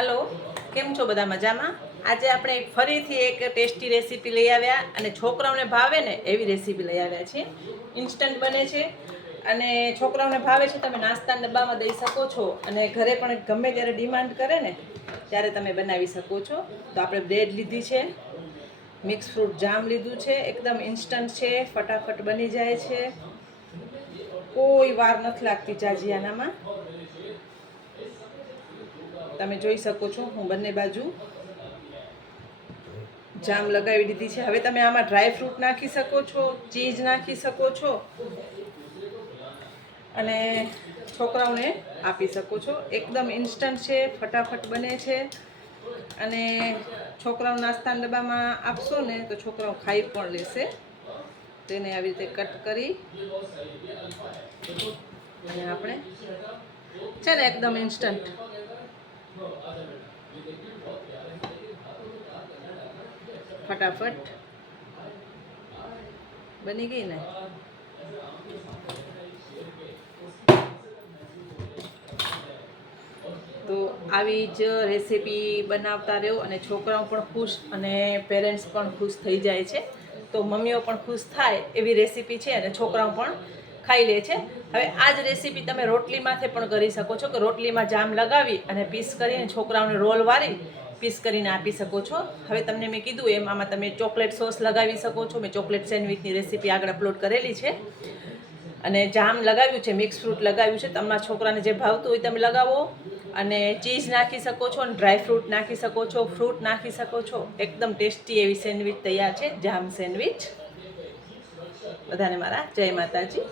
Hello केम छो बधा मजामां। આજે આપણે ફરીથી એક ટેસ્ટી રેસીપી લઈ આવ્યા અને છોકરાઓને ભાવે ને એવી રેસીપી લઈ આવ્યા છીએ। ઇન્સ્ટન્ટ બને છે અને છોકરાઓને ભાવે છે। તમે નાસ્તાના ડબ્બામાં દઈ શકો છો અને ઘરે પણ ગમે ત્યારે ડિમાન્ડ કરે ને ત્યારે તમે બનાવી શકો છો। તો આપણે બ્રેડ લીધી છે, મિક્સ ફ્રૂટ જામ લીધું છે, એકદમ ઇન્સ્ટન્ટ છે, ફટાફટ બની જાય છે, કોઈ વાર નથી લાગતી જાજી આનામાં। તમે જોઈ શકો છો હું બંને બાજુ જામ લગાવી દીધી છે। હવે તમે આમાં ડ્રાય ફ્રૂટ નાખી શકો છો, ચીઝ નાખી શકો છો અને છોકરાઓને આપી શકો છો। એકદમ ઇન્સ્ટન્ટ છે, ફટાફટ બને છે અને છોકરાઓ નાસ્તાના ડબ્બામાં આપશો ને તો છોકરાઓ ખાઈ પણ લેશે। તેને આવી રીતે કટ કરી અને આપણે છે ને એકદમ ઇન્સ્ટન્ટ ફટાફટ બની ગઈ ને। તો આવી જ રેસીપી બનાવતા રહ્યો અને છોકરાઓ પણ ખુશ અને પેરેન્ટ્સ પણ ખુશ થઈ જાય છે। તો મમ્મીઓ પણ ખુશ થાય એવી રેસીપી છે અને છોકરાઓ પણ ખાઈ લે છે। હવે આ જ રેસીપી તમે રોટલી માથે પણ કરી શકો છો કે રોટલીમાં જામ લગાવી અને પીસ કરીને છોકરાઓને રોલ વાળી પીસ કરીને આપી શકો છો। હવે તમને મેં કીધું એમ આમાં તમે ચોકલેટ સોસ લગાવી શકો છો। મેં ચોકલેટ સેન્ડવિચની રેસીપી આગળ અપલોડ કરેલી છે અને જામ લગાવ્યું છે, મિક્સ ફ્રૂટ લગાવ્યું છે। તમારા છોકરાને જે ભાવતું હોય તમે લગાવો અને ચીઝ નાખી શકો છો અને ડ્રાય ફ્રૂટ નાખી શકો છો, ફ્રૂટ નાખી શકો છો। એકદમ ટેસ્ટી એવી સેન્ડવિચ તૈયાર છે, જામ સેન્ડવિચ। બધાને મારા જય માતાજી।